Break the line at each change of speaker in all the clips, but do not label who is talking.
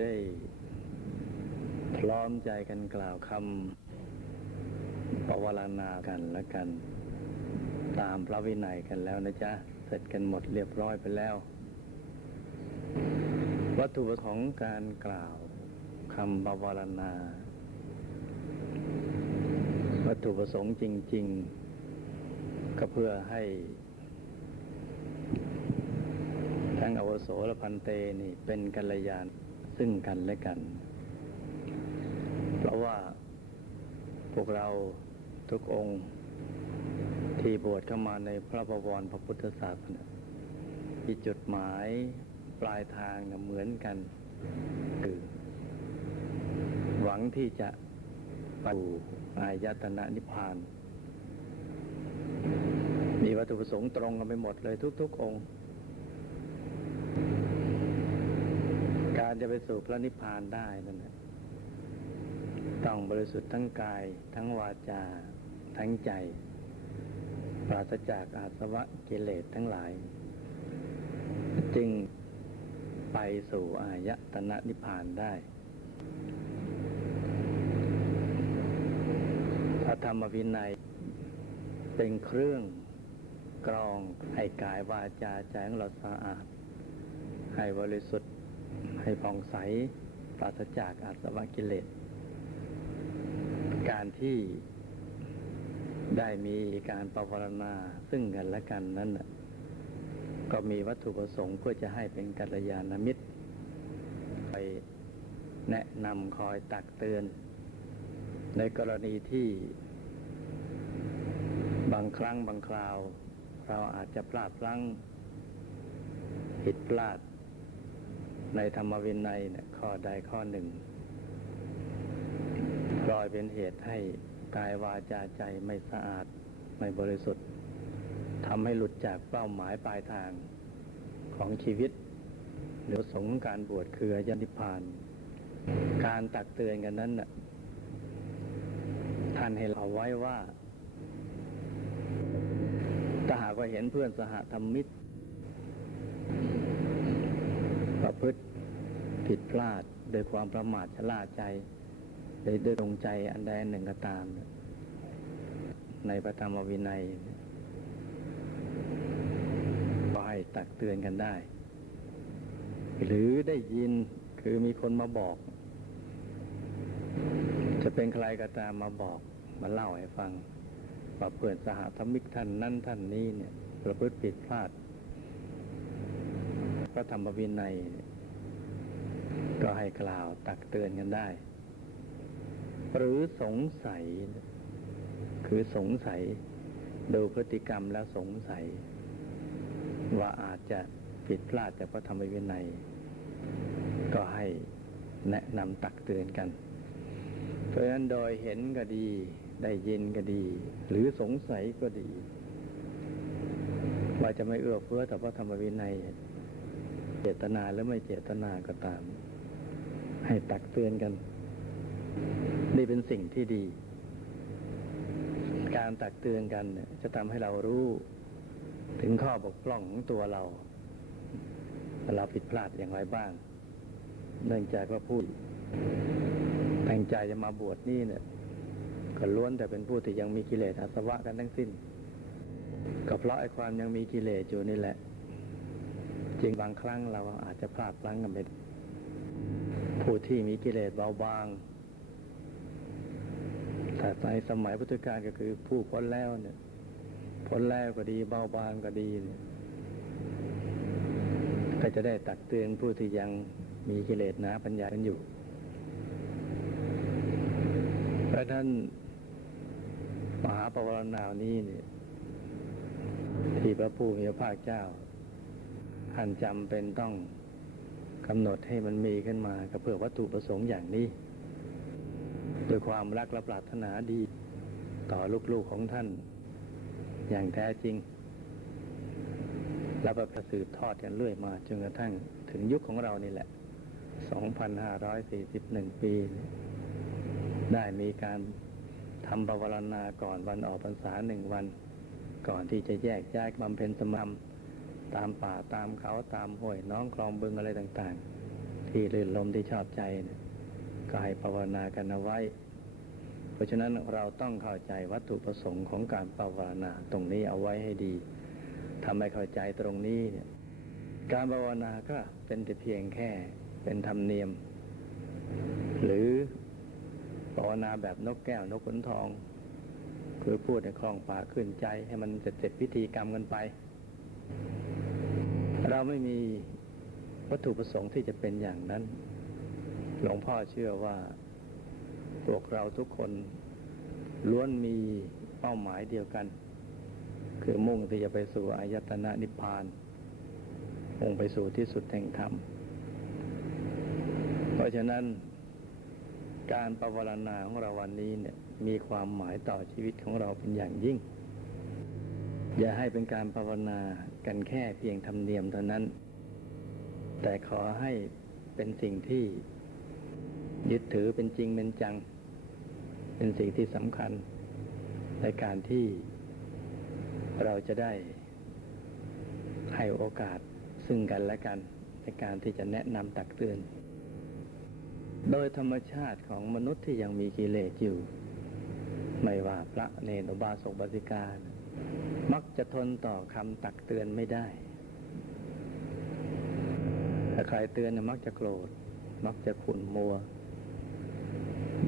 ได้พร้อมใจกันกล่าวคำปวารณากันและกัน ตามพระวินัยกันแล้วนะจ๊ะ เสร็จกันหมดเรียบร้อยไปแล้ว วัตถุประสงค์การกล่าวคำปวารณา วัตถุประสงค์จริง ๆ ก็เพื่อให้ทั้งอวโสและพันเตนี่เป็นกัลยาณ ซึ่งกันและกัน เพราะว่าพวกเราทุกองค์ที่บวชเข้ามาในพระบวรพระพุทธศาสนาที่จุดหมายปลายทางเหมือนกันคือหวังที่จะไปอายตนะนิพพาน มีวัตถุประสงค์ตรงกันไปหมดเลยทุก ๆ องค์ การจะไปสู่พระนิพพานได้นั่นแหละต้องบริสุทธิ์ทั้งกาย ทั้งวาจา ทั้งใจ ปราศจากอาสวะกิเลสทั้งหลาย จึงไปสู่อายตนะนิพพานได้พระธรรมวินัยเป็นเครื่องกรองให้กายวาจาใจของเราสะอาด ให้บริสุทธิ์ ให้ผ่องใสปราศจากอาสวะกิเลส การที่ได้มีการปรารณาซึ่งกันและกันนั้นก็มีวัตถุประสงค์เพื่อจะให้เป็นกัลยาณมิตรไปแนะนำคอยตักเตือน ในกรณีที่ บางครั้งบางคราว เราอาจจะพลาดพลั้งผิดพลาด ในธรรมวินัยเนี่ยข้อใดข้อหนึ่งกลอยเป็นเหตุให้กายวาจาใจไม่สะอาดไม่บริสุทธิ์ทำให้หลุดจากเป้าหมายปลายทางของชีวิต หรือสงฆ์การบวชคืออายนิพพาน การตักเตือนกันนั้นน่ะท่านให้เราไว้ว่าถ้าหากว่าเห็นเพื่อนสหธรรมิตร ประ พฤติผิดพลาดโดยความประมาทชะล่าใจโดยโดยตรงใจอันใดอันหนึ่งก็ตาม ในพระธรรมวินัยก็ให้ตักเตือนกันได้ หรือได้ยินคือมีคนมาบอก จะเป็นใครก็ตามมาบอก มาเล่าให้ฟังว่าเพื่อนสหธรรมิกท่านนั้นท่านนี้เนี่ยประพฤติผิดพลาด ระธรรมวินัย ก็ให้กล่าวตักเตือนกันได้ หรือสงสัย คือสงสัย ดูพฤติกรรมแล้วสงสัย ว่าอาจจะผิดพลาดจากพระธรรมวินัย ก็ให้แนะนำตักเตือนกัน เพราะฉะนั้นโดยเห็นก็ดี ได้ยินก็ดี หรือสงสัยก็ดีว่าจะไม่เอื้อเฟื้อต่อพระธรรมวินัย เจตนาหรือไม่เจตนาก็ตาม ให้ตักเตือนกัน นี่เป็นสิ่งที่ดี การตักเตือนกันเนี่ยจะทำให้เรารู้ถึงข้อบกพร่องของตัวเราว่เราผิดพลาดอย่างไรบ้าง เนื่องจากว่าผู้ตั้งใจจะมาบวชนี่เนี่ยก็ล้วนแต่เป็นผู้ที่ยังมีกิเลสอาสวะกันทั้งสิ้น ก็เพราะไอ้ความยังมีกิเลสอยู่นี่แหละ จริงบางครั้งเราอาจจะพลาดพลั้งกันไปผู้ที่มีกิเลสเบาบางแต่ในสมัยพุทธกาลก็คือผู้พ้นแล้วเนี่ยพ้นแล้วก็ดีเบาบางก็ดีเนี่ยก็จะได้ตักเตือนผู้ที่ยังมีกิเลสหนาปัญญากันอยู่ เพราะท่านมหาปวารณาวนี้เนี่ยที่พระผู้มีพระภาคเจ้า ท่านจำเป็นต้องกำหนดให้มันมีขึ้นมาก็เพื่อวัตถุประสงค์อย่างนี้ด้วยความรักและปรารถนาดี ต่อลูกๆของท่าน อย่างแท้จริง แล้วก็สืบทอดกันเรื่อยมาจนกระทั่งถึงยุคของเรานี่แหละ 2,541 ปี ได้มีการทำปวรณาก่อนวันออกพรรษาหนึ่งวัน ก่อนที่จะแยกย้ายบำเพ็ญสมรร ตามป่าตามเขาตามห้วยน้องคลองบึงอะไรต่างๆ ที่ลื่นลมที่ชอบใจเนี่ยก็ให้ภาวนากันเอาไว้ เพราะฉะนั้นเราต้องเข้าใจวัตถุประสงค์ของการภาวนาตรงนี้เอาไว้ให้ดีทำให้เข้าใจตรงนี้เนี่ยการภาวนาก็เป็นแต่เพียงแค่เป็นธรรมเนียม หรือภาวนาแบบนกแก้วนกขนทอง คือพูดในคลองปากขึ้นใจให้มันเสร็จเสร็จพิธีกรรมกันไป เราไม่มีวัตถุประสงค์ที่จะเป็นอย่างนั้น หลวงพ่อเชื่อว่า พวกเราทุกคนล้วนมีเป้าหมายเดียวกัน คือมุ่งที่จะไปสู่อายตนะนิพพาน มุ่งไปสู่ที่สุดแห่งธรรม เพราะฉะนั้น การปวารณาของเราวันนี้เนี่ยมีความหมายต่อชีวิตของเราเป็นอย่างยิ่ง อย่าให้เป็นการภาวนากันแค่เพียงธรรมเนียมเท่านั้น แต่ขอให้เป็นสิ่งที่ยึดถือเป็นจริงเป็นจัง เป็นสิ่งที่สำคัญ ในการที่เราจะได้ให้โอกาสซึ่งกันและกันในการที่จะแนะนำตักเตือน โดยธรรมชาติของมนุษย์ที่ยังมีกิเลสอยู่ ไม่ว่าพระเนรบาสกบาสิกา มักจะทนต่อคำตักเตือนไม่ได้ถ้าใครเตือนมักจะโกรธ มักจะขุ่นมัว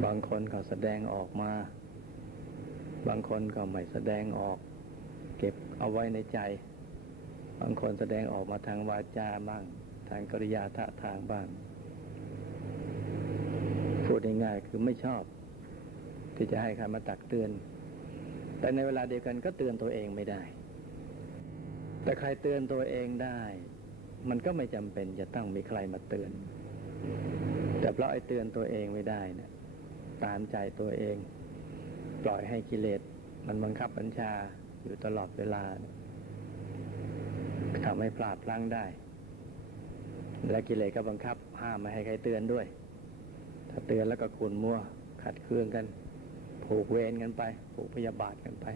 บางคนก็แสดงออกมา บางคนก็ไม่แสดงออก เก็บเอาไว้ในใจ บางคนแสดงออกมาทางวาจาบ้าง ทางกริยาท่าทางบ้าง พูดง่ายๆคือไม่ชอบ ที่จะให้ใครมาตักเตือน แต่ในเวลาเดียวกันก็เตือนตัวเองไม่ได้ แต่ใครเตือนตัวเองได้ มันก็ไม่จำเป็นจะต้องมีใครมาเตือน แต่เพราะไอ้เตือนตัวเองไม่ได้เนะี่ยตามใจตัวเอง ปล่อยให้กิเลสมันบังคับบัญชาอยู่ตลอดเวลาทำให้พลาดพลั้งได้ และกิเลสก็บังคับห้ามไม่ให้ใครเตือนด้วย ถ้าเตือนแล้วก็ขุนมัวขัดเคืองกัน ผูกเวรกันไป ผูกพยาบาทกันไป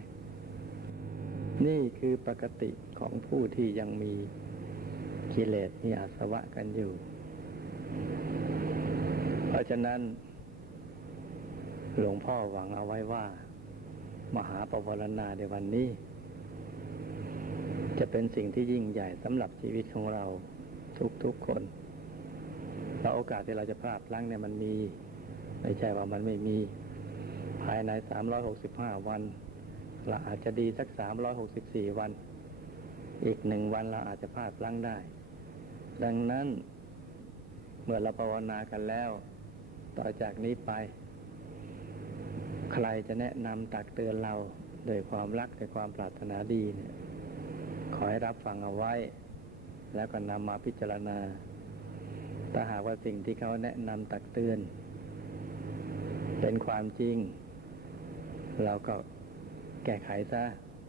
นี่คือปกติของผู้ที่ยังมีกิเลสมีอาสวะกันอยู่ เพราะฉะนั้นหลวงพ่อหวังเอาไว้ว่า มหาปวารณาในวันนี้ จะเป็นสิ่งที่ยิ่งใหญ่สำหรับชีวิตของเราทุกๆคนแล้วโอกาสที่เราจะพลาดพลั้งเนี่ยมันมี ไม่ใช่ว่ามันไม่มี ภายใน 365 วัน เราอาจจะดีสัก 364 วัน อีกหนึ่งวันเราอาจจะพลาดพลั้งได้ ดังนั้น เมื่อเราภาวนากันแล้ว ต่อจากนี้ไป ใครจะแนะนำตักเตือนเราโดยความรักโดยความปรารถนาดีเนี่ยขอให้รับฟังเอาไว้ แล้วก็นำมาพิจารณาถ้าหากว่าสิ่งที่เขาแนะนำตักเตือน เป็นความจริง เราก็แก้ไขซะ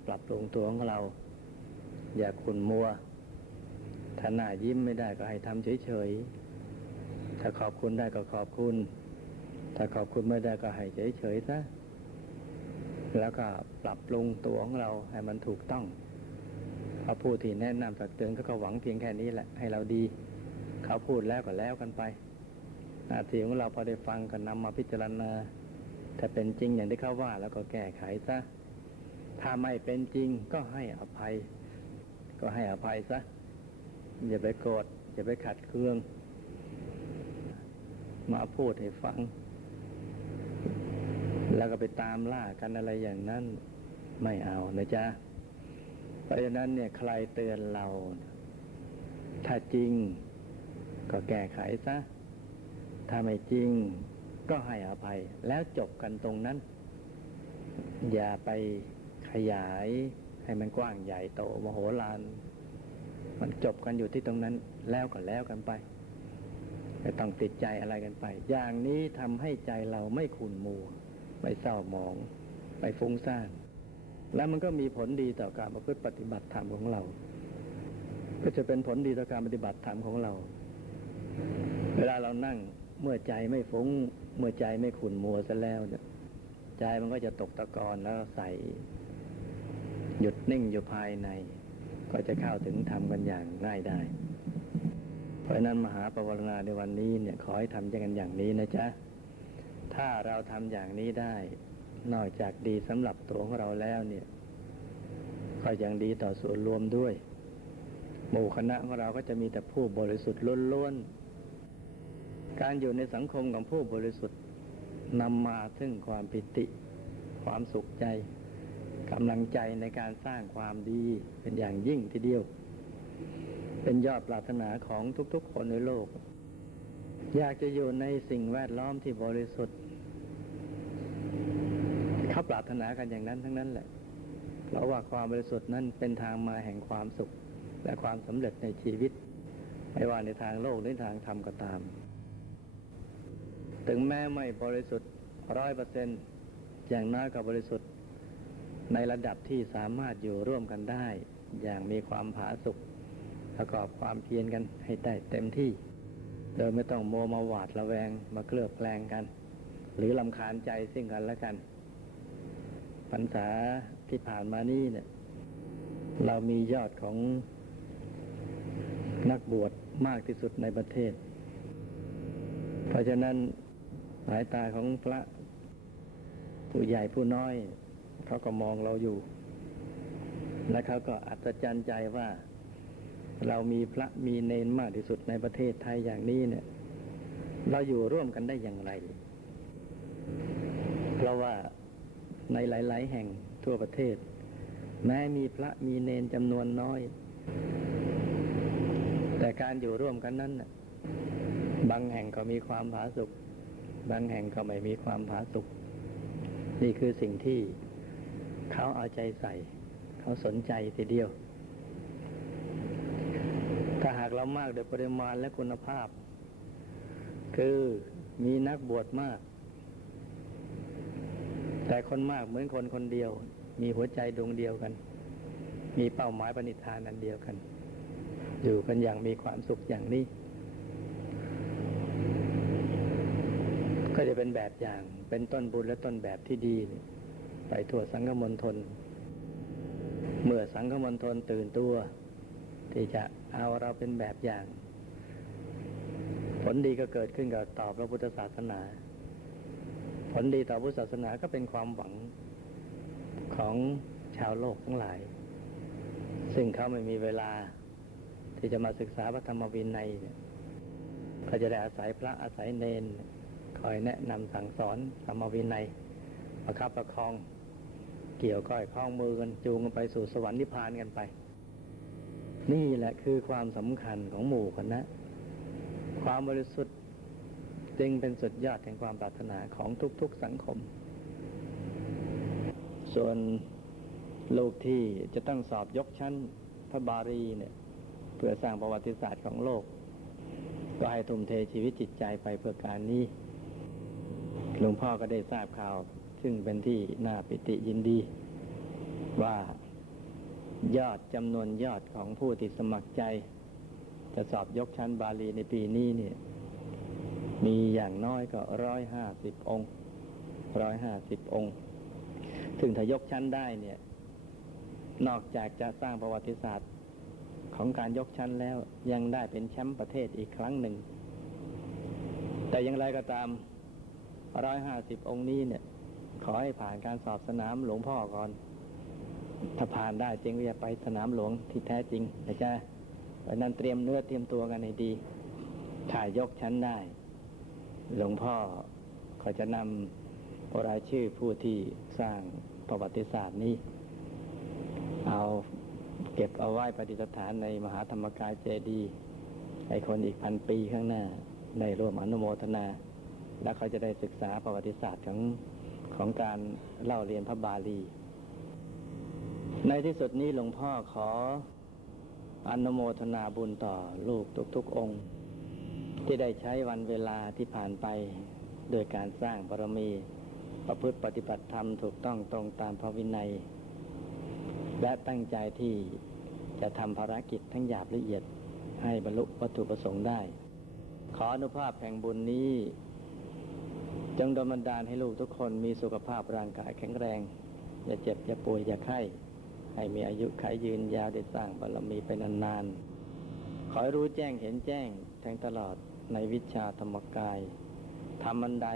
ปรับปรุงตัวของเรา อย่าขุนมัวถ้าหน้ายิ้มไม่ได้ก็ให้ทำเฉยๆถ้าขอบคุณได้ก็ขอบคุณ ถ้าขอบคุณไม่ได้ก็ให้เฉยๆซะแล้วก็ปรับปรุงตัวของเราให้มันถูกต้องพระผู้ที่แนะนำตักเตือนก็ก็หวังเพียงแค่นี้แหละให้เราดี เขาพูดแล้วก็แล้วกันไปหน้าที่ของเราพอได้ฟังก็นำมาพิจารณา ถ้าเป็นจริงอย่างที่เขาว่าแล้วก็แก้ไขซะ ถ้าไม่เป็นจริงก็ให้อภัย ก็ให้อภัยซะ อย่าไปโกรธอย่าไปขัดเคือง มาพูดให้ฟัง แล้วก็ไปตามล่ากันอะไรอย่างนั้น ไม่เอานะจ๊ะ เพราะฉะนั้นเนี่ยใครเตือนเรา ถ้าจริงก็แก้ไขซะ ถ้าไม่จริง ก็ให้อภัยแล้วจบกันตรงนั้น อย่าไปขยายให้มันกว้างใหญ่โตมโหฬารมันจบกันอยู่ที่ตรงนั้นแล้วก็แล้วกันไปไม่ต้องติดใจอะไรกันไป อย่างนี้ทำให้ใจเราไม่ขุ่นมัวไม่เศร้าหมอง ไม่ฟุ้งซ่านแล้วมันก็มีผลดีต่อการประพฤติปฏิบัติธรรมของเรา ก็จะเป็นผลดีต่อการปฏิบัติธรรมของเรา เวลาเรานั่งเมื่อใจไม่ฟุง้ง เมื่อใจไม่ขุนมัวซะแล้วเนี่ยใจมันก็จะตกตะกอนแล้วใส่หยุดนิ่งอยู่ภายใน ก็จะเข้าถึงธรรมกันอย่างง่ายได้ เพราะนั้นมหาปวารณาในวันนี้เนี่ยขอให้ทำอย่างกันอย่างนี้นะจ๊ะถ้าเราทำอย่างนี้ได้ นอกจากดีสำหรับตัวของเราแล้วเนี่ย ก็ยังดีต่อส่วนรวมด้วย หมู่คณะของเราก็จะมีแต่ผู้บริสุทธิ์ล้วนๆ การอยู่ในสังคมของผู้บริสุทธิ์นำมาซึ่งความปิติ ความสุขใจกำลังใจในการสร้างความดีเป็นอย่างยิ่งทีเดียว เป็นยอดปรารถนาของทุกๆ คนในโลก อยากจะอยู่ในสิ่งแวดล้อมที่บริสุทธิ์เขาปรารถนากันอย่างนั้นทั้งนั้นแหละ เพราะว่าความบริสุทธิ์นั้นเป็นทางมาแห่งความสุข และความสำเร็จในชีวิต ไม่ว่าในทางโลกหรือทางธรรมก็ตาม ถึงแม้ไม่บริสุทธิ์ร้อยเปอร์เซนต์อย่างน้อยก็บริสุทธิ์ ในระดับที่สามารถอยู่ร่วมกันได้ อย่างมีความผาสุกประกอบความเพียรกันให้ได้เต็มที่ โดยไม่ต้องโมวมาหวาดระแวงมาเคลือบแคลงกัน หรือลำคาญใจซึ่งกันและกันพรรษาที่ผ่านมานี้เนี่ย เรามียอดของนักบวชมากที่สุดในประเทศ เพราะฉะนั้น สายตาของพระผู้ใหญ่ผู้น้อย เขาก็มองเราอยู่ และเขาก็อัศจรรย์ใจว่า เรามีพระมีเนนมากที่สุดในประเทศไทยอย่างนี้เนี่ย เราอยู่ร่วมกันได้อย่างไร เพราะว่าในหลาย ๆ แห่งทั่วประเทศ แม้มีพระมีเนนจำนวนน้อย แต่การอยู่ร่วมกันนั้นน่ะบางแห่งก็มีความผาสุก บางแห่งก็ไม่มีความผาสุกนี่คือสิ่งที่เขาเอาใจใส่ เขาสนใจทีเดียว ถ้าหากเรามากโดยปริมาณและคุณภาพ คือมีนักบวชมาก แต่คนมากเหมือนคนคนเดียว มีหัวใจดวงเดียวกัน มีเป้าหมายปณิธานอันเดียวกัน อยู่กันอย่างมีความสุขอย่างนี้ ก็จะเป็นแบบอย่าง เป็นต้นบุญและต้นแบบที่ดี ไปทั่วสังฆมณฑลเมื่อสังฆมณฑลตื่นตัว ที่จะเอาเราเป็นแบบอย่าง ผลดีก็เกิดขึ้นกับต่อพระพุทธศาสนา ผลดีต่อพุทธศาสนาก็เป็นความหวังของชาวโลกทั้งหลาย ซึ่งเขาไม่มีเวลา ที่จะมาศึกษาพระธรรมวินัยเนี่ยก็จะได้อาศัยพระอาศัยเนน คอยแนะนำสั่งสอนธรรมวินัยประคับประคอง เกี่ยวก้อยข้องมือกันจูงกันไปสู่สวรรค์นิพพานกันไป นี่แหละคือความสำคัญของหมู่คณะความบริสุทธิ์จึงเป็นสุดยอดแห่งความปรารถนาของทุกๆสังคม ส่วนลูกที่จะต้องสอบยกชั้นพระบารีเนี่ยเพื่อสร้างประวัติศาสตร์ของโลก ก็ให้ทุ่มเทชีวิตจิตใจไปเพื่อการนี้ หลวงพ่อก็ได้ทราบข่าว ซึ่งเป็นที่น่าปิติยินดี ว่ายอดจำนวนยอดของผู้ที่สมัครใจ จะสอบยกชั้นบาลีในปีนี้เนี่ย มีอย่างน้อยก็ร้อยห้าสิบองค์ร้อยห้าสิบองค์ถึงถ้ายกชั้นได้เนี่ย นอกจากจะสร้างประวัติศาสตร์ของการยกชั้นแล้วยังได้เป็นแชมป์ประเทศอีกครั้งหนึ่ง แต่อย่างไรก็ตาม ร้อยห้าสิบองค์นี้เนี่ย ขอให้ผ่านการสอบสนามหลวงพ่อก่อน ถ้าผ่านได้จริงก็จะไปสนามหลวงที่แท้จริงนะจ๊ะเพราะนั้นเตรียมเนื้อเตรียมตัวกันให้ดีถ้ายยกชั้นได้ หลวงพ่อก็จะนำรายชื่อผู้ที่สร้างประวัติศาสตร์นี้ เอาเก็บเอาไว้ปฏิสถานในมหาธรรมกายเจดีย์ให้คนอีกพันปีข้างหน้า ได้ร่วมอนุโมทนา และเขาจะได้ศึกษาประวัติศาสตร์ของของการเล่าเรียนพระบาลี ในที่สุดนี้หลวงพ่อขออนุโมทนาบุญต่อลูกทุกๆองค์ ที่ได้ใช้วันเวลาที่ผ่านไป โดยการสร้างบารมี ประพฤติปฏิบัติธรรมถูกต้องตรงตามพระวินัย และตั้งใจที่จะทำภารกิจทั้งหยาบละเอียดให้บรรลุวัตถุประสงค์ได้ ขออนุภาพแห่งบุญนี้ จงดลบันดาลให้ลูกทุกคนมีสุขภาพร่างกายแข็งแรง อย่าเจ็บ อย่าป่วย อย่าไข้ ให้มีอายุขายยืนยาวได้สร้างบารมีไปนานๆ ขอให้รู้แจ้งเห็นแจ้งแทงตลอดในวิชาธรรมกายทำอันใด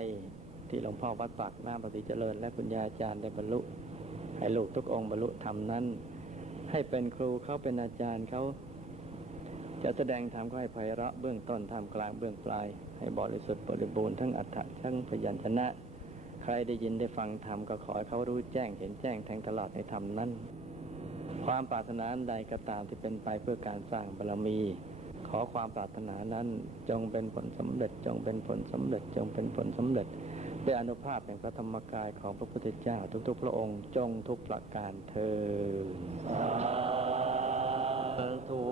ที่หลวงพ่อวัดปากน้ำปฏิเจริญ และคุณยาอาจารย์ได้บรรลุ ให้ลูกทุกองค์บรรลุธรรมนั้น ให้เป็นครูเขาเป็นอาจารย์เขา จะแสดงธรรมก็ให้ไพเราะเบื้องต้นท่ามกลางเบื้องปลาย ให้บริสุทธิ์บริบูรณ์ทั้งอัฏฐะทั้งพยัญชนะ ใครได้ยินได้ฟังธรรมก็ขอให้เขารู้แจ้งเห็นแจ้งแทงตลอดในธรรมนั้น ความปรารถนาใดก็ตามที่เป็นไปเพื่อการสร้างบารมี ขอความปรารถนานั้นจงเป็นผลสำเร็จจงเป็นผลสำเร็จจงเป็นผลสำเร็จด้วยอนุภาพแห่งพระธรรมกายของพระพุทธเจ้า ทุกๆ พระองค์จงทุกประการเธอญ
ทุ